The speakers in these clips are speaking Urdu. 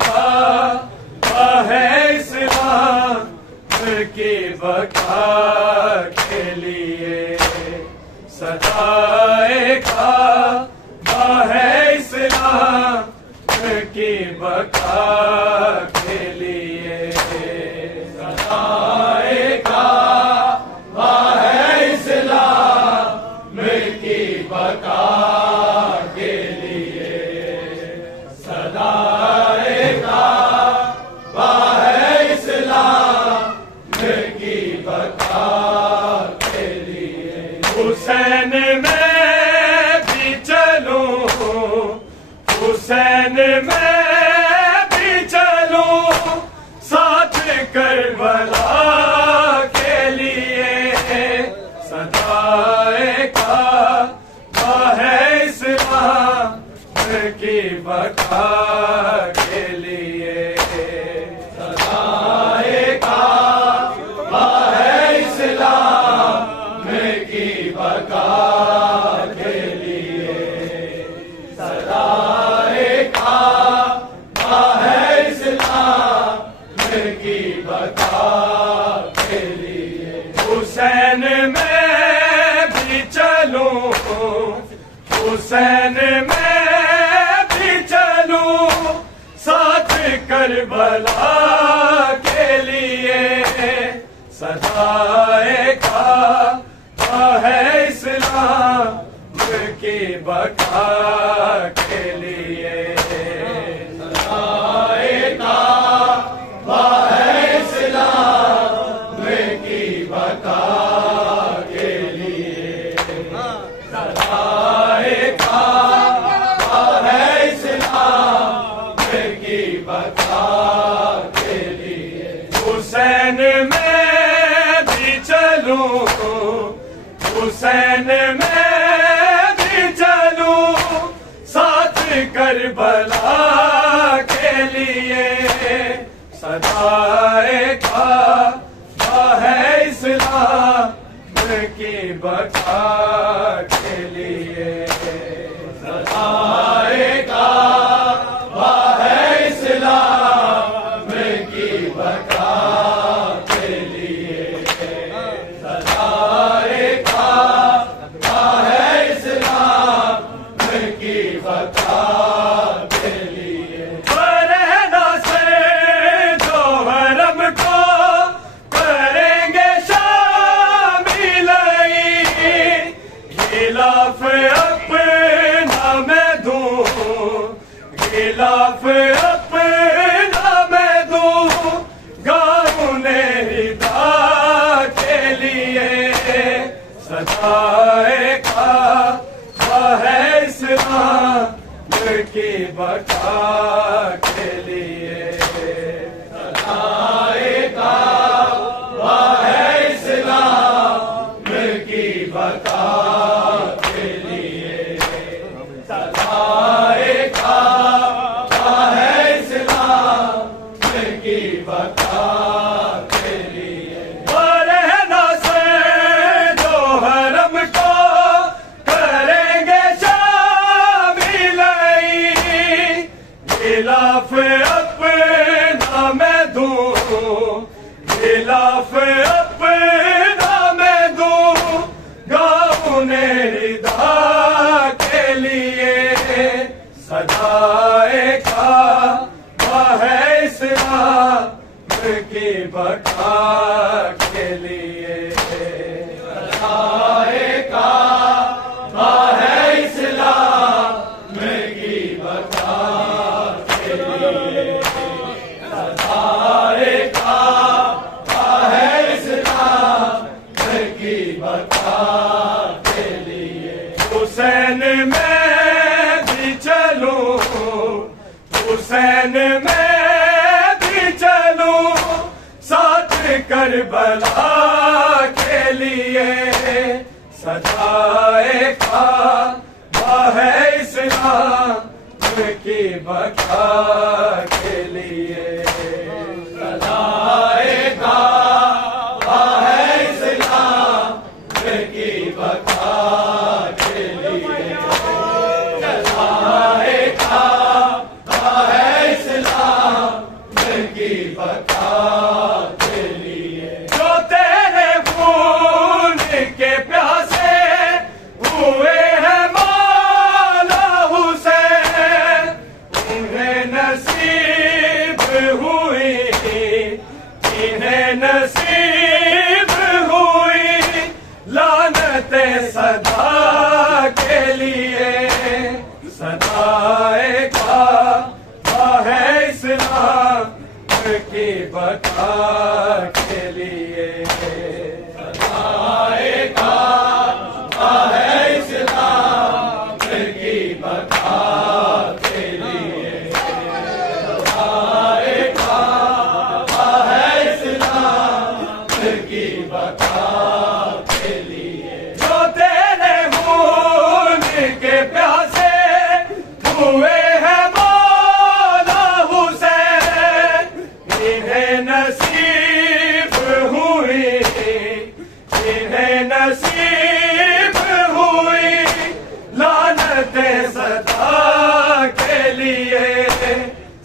کعبہ ہے اسلام کی بقا کے لیے، صدائے کعبہ ہے اسلام کی بقا کے لیے، صدائے کعبہ ہے اسلام کی بقا کے لیے، صدائے کعبہ ہے اسلام کی بقا کے لیے، حسین میں بھی چلوں، حسین میں بھی چلوں ساتھ کربلا کے لیے، صدائے کعبہ ہے اسلام کی بقا کے لیے، صدائے کعبہ ہے اسلام کی بقا کے لیے، صدائے کعبہ ہے اسلام کی بقا کے لیے، حسین میں بھی چلوں، حسین میں بھی چلوں ساتھ کربلا کے لیے، صدائے کعبہ ہے اسلام کی بقا کے لیے، صدائے کعبہ ہے اسلام کی بقا کے لیے، صدائے کعبہ ہے اسلام کی بقا کے لیے، حسین میں بھی چلوں، حسین میں بھی چلوں ساتھ کربلا کے لیے، صدائے کعبہ ہے اسلام کی بقا کے لیے، صدائے کعبہ ہے اسلام کی بقا کے لیے، صدائے کعبہ ہے اسلام کی بقا کے لیے، برہنہ سے جو حرم کو کریں گے شامل، غلاف اپنا میں دوں، غلاف اپنا میں دوں گاؤں ہدا کے لیے، صدائے کعبہ ہے اسلام کی بقا کے لیے، صدائے کعبہ ہے اسلام کی بقا کے لیے، صدائے کعبہ ہے اسلام کی بقا کے لیے، برہنہ سے جو حرم کو کریں گے شامل، غلاف اپنا میں دوں، غلاف اپنا میں دوں گاؤں ہدا کے لیے، صدائے کعبہ ہے اسلام کی بقا کے لیے، صدائے کعبہ ہے اسلام کی بقا کے لیے، صدائے کعبہ ہے اسلام کی بقا کے لیے، حسین میں بھی چلوں، حسین میں بھی چلوں ساتھ کربلا کے لیے، صدائے کعبہ ہے اسلام کی بقا کے لیے، صدائے کعبہ ہے اسلام کی بقا کے لیے، صدائے کعبہ ہے صدائے کعبہ ہے اسلام کی بقا کے لیے صدائے کعبہ ہے اسلام کی بقا کے لیے صدائے کعبہ ہے اسلام کی بقا کے لیے جو تیرے خون کے پیاسے ہوئے ہیں مولا حسین انہیں نصیب ہوئی انہیں نصیب ہوئی لعنت صدا کے لیے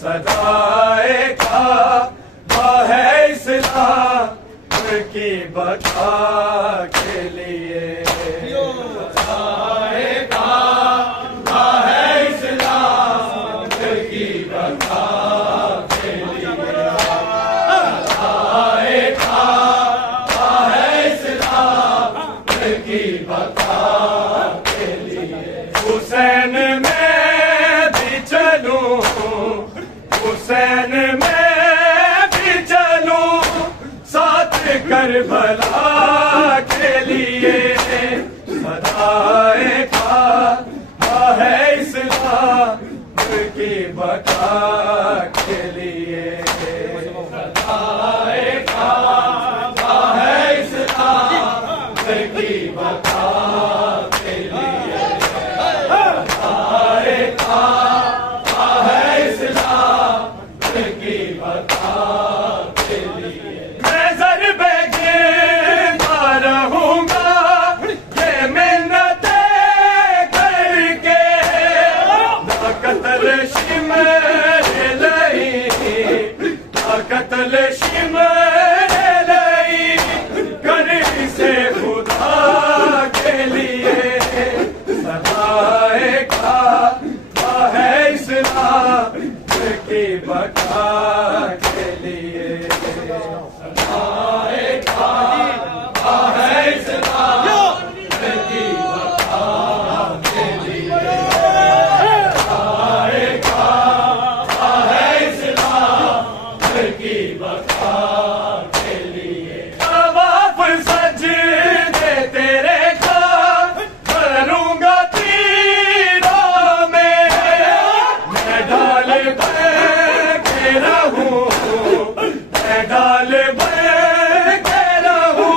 صدائے کعبہ ہے اسلام کی بقا کے لیے صدائے کعبہ ہے اسلام کی بقا کے لیے صدائے کعبہ ہے اسلام کی بقا کے لیے حسین میں بھی چلوں حسین میں بھی چلوں ساتھ کربلا کے لیے صدائے کعبہ ہے اسلام کی بقا کے لیے صدائے کعبہ ہے اسلام کی بقا کے لیے صدائے کعبہ ہے اسلام کی بقا کے لیے میں ضرب گرتا رہوں گا یہ منتیں کر کے قتل شمر لئی قتل شمر لئی کری سے خدا کے لیے صدائے کعبہ ہے اسلام کی بقا کے لیے صدائے کعبہ ہے اسلام کی بقا کے لیے صدائے کعبہ ہے اسلام کی بقا کے لیے طواف سجدے تیرے کروں گا تیروں میں ڈال بن کے رہوں میں ڈال بن کے رہوں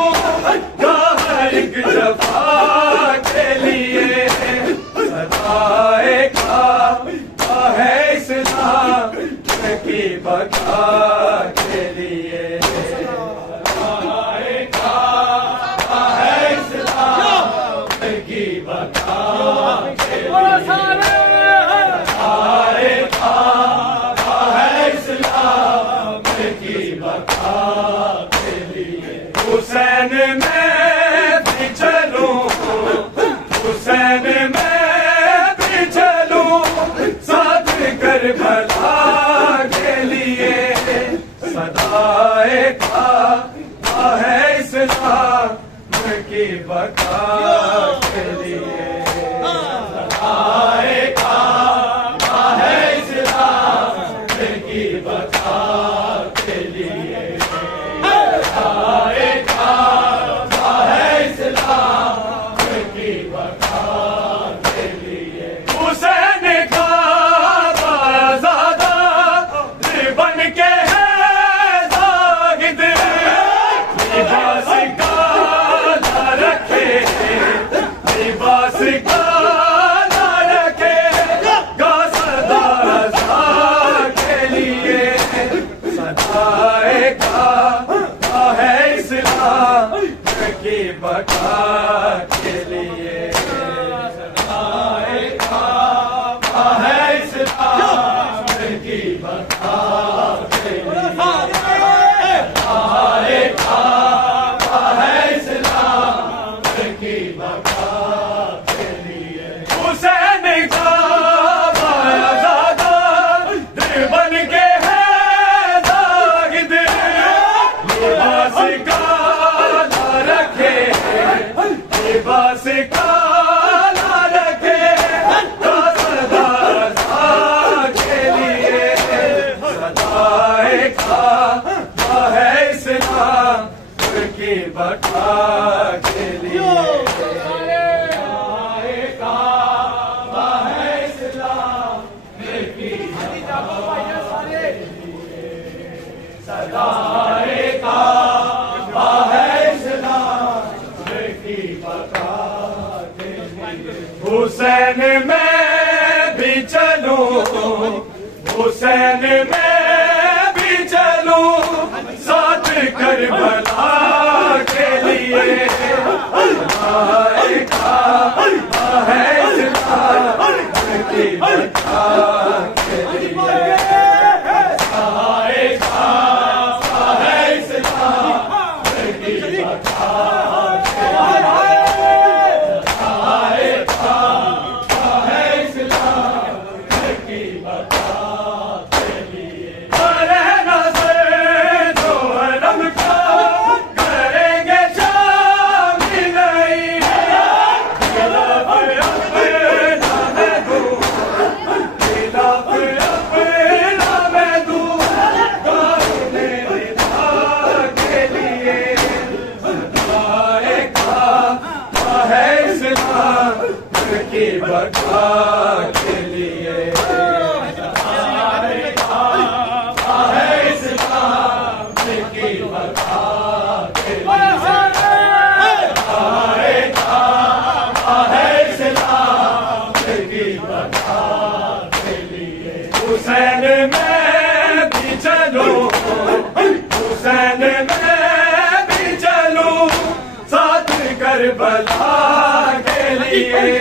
بقا کے لیے حسین میں بھی چلوں حسین میں بھی چلوں ساتھ کربلا کے لیے حسین میں بھی چلوں حسین میں بھی چلوں ساتھ کربلا کے لیے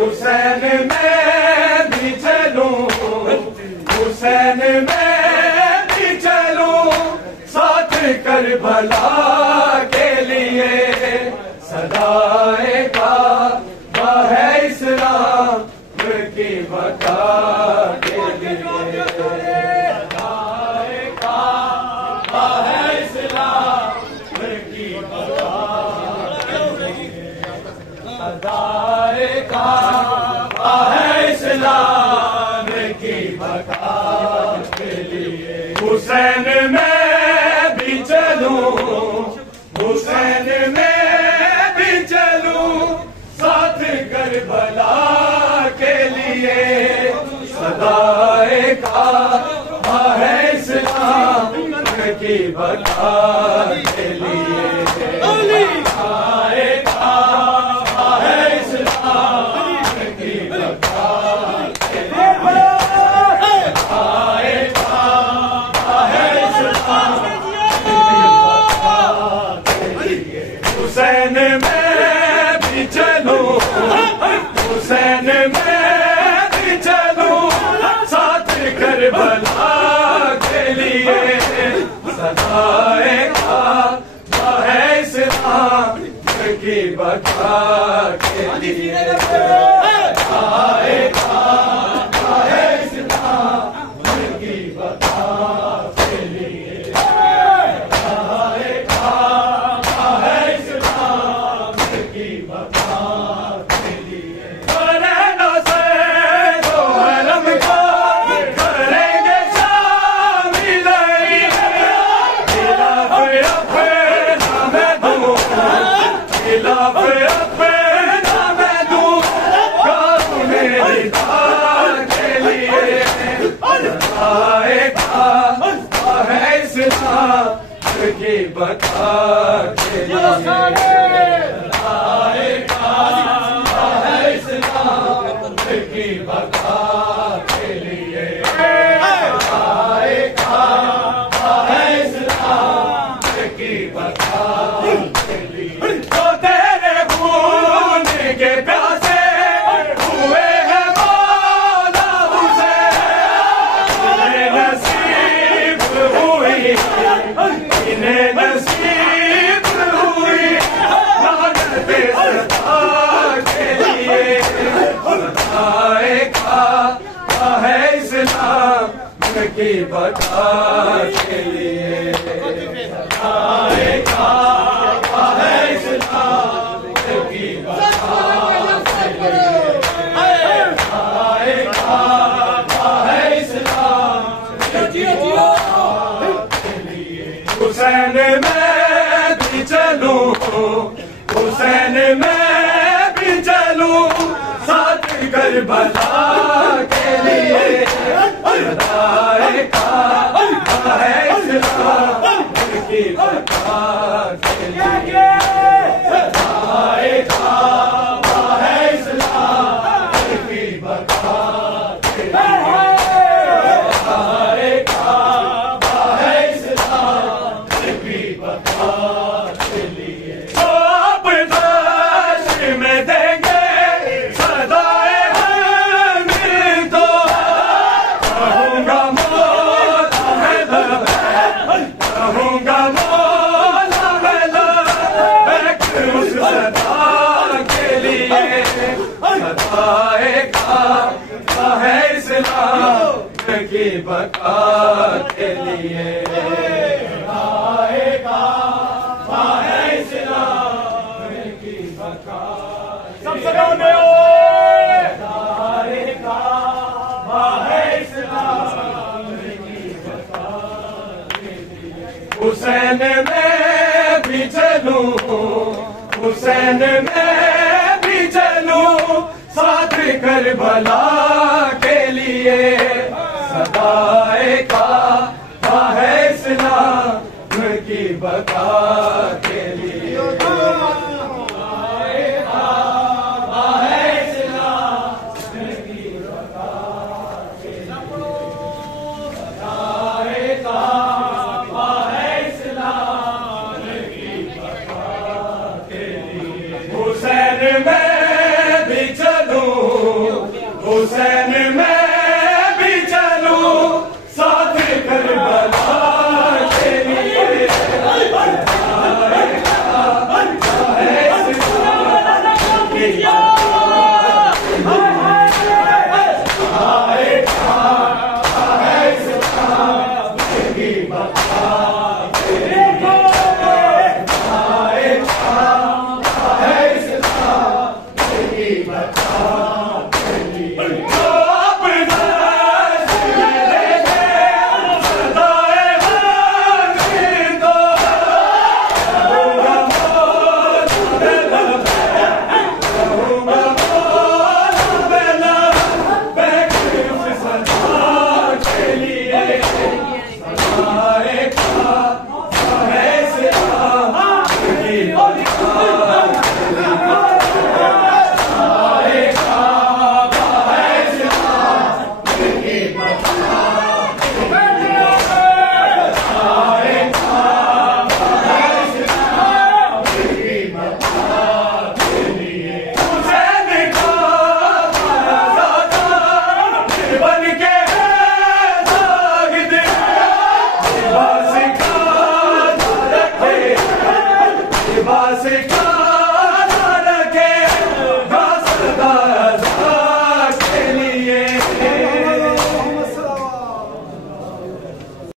حسین میں بھی چلوں حسین میں بھی چلوں ساتھ کربلا کے لیے صدائے کعبہ ہے اسلام کی بقا کے لیے صدائے کعبہ ہے اسلام کی بقا کے لیے صدائے کعبہ ہے اسلام کی بقا کے لیے حسین میں بھی چلوں حسین میں بھی چلوں ساتھ کربلا کے لیے صدائے کعبہ ہے اسلام کی بقا کے لیے صدائے کعبہ ہے اسلام کی بقا کے لیے صدائے کعبہ ہے اسلام حسین میں بھی چلوں حسین میں بھی چلوں ساتھ کربلا کے لیے صدائے کعبہ ہے اسلام کی بقا کے لیے صدائے کعبہ ہے اسلام کی بقا کے لیے صدائے کعبہ ہے اسلام کی بقا کے لیے کرنا سے دو حرم کا کریں گے شامل خلاف اپنا میں دوں خلاف اپنا میں دوں کاروں نے کے لیے سدائے کعبہ ہے اسلام کی بقا کے لیے سدائے کعبہ ہے اسلام کی بقا کے لیے تو تیرے خون کے پیاسے ہوئے ہیں مولا حسین نصیب ہوئی انہیں نصیب ہوئی لعنت صدا کے لیے سدائے کعبہ ہے اسلام کی بقا کے لیے سدائے کعبہ ہے اسلام کی بقا کے لیے سدائے کعبہ ہے اسلام کی بقا کے لیے حسین میں بھی چلوں حسین میں بھی چلوں ساتھ کربلا کے لیے سدائے کعبہ ہے اسلام کی بقا کے لیے سدائے کعبہ ہے اسلام کی بقا کے لیے سدائے کعبہ ہے اسلام کی بقا کے لیے آپ دشت میں دیں گے سدائے ہمیں تو کہوں گا مولا ہے کہوں گا مولا ہے اس صدا کے لیے سدائے کعبہ ہے اسلام کی بقا کے لیے سدائے کعبہ ہے اسلام کی بقا سب سدائے کعبہ ہے اسلام کی بقا کے لیے حسین میں بھی چلوں حسین میں بھی چلوں ساتھ کربلا کے لیے سدائے کعبہ ہے اسلام کی بقا کے لیے سدائے کعبہ ہے اسلام کی بقا کے لیے سدائے کعبہ ہے اسلام کی بقا کے لیے حسین میں بھی چلوں حسین میں بھی چلوں ساتھ کربلا کے لیے سدائے کعبہ ہے اسلام کی بقا سدائے کعبہ ہے اسلام کی بقا کے لیے سدائے کعبہ ہے اسلام کی بقا کے لیے آپ دشت میں دیں گے سدائے ہمیں تو کہوں گا مولا کہوں گا مولا اس صدا کے لیے سدائے کعبہ ہے اسلام کی بقا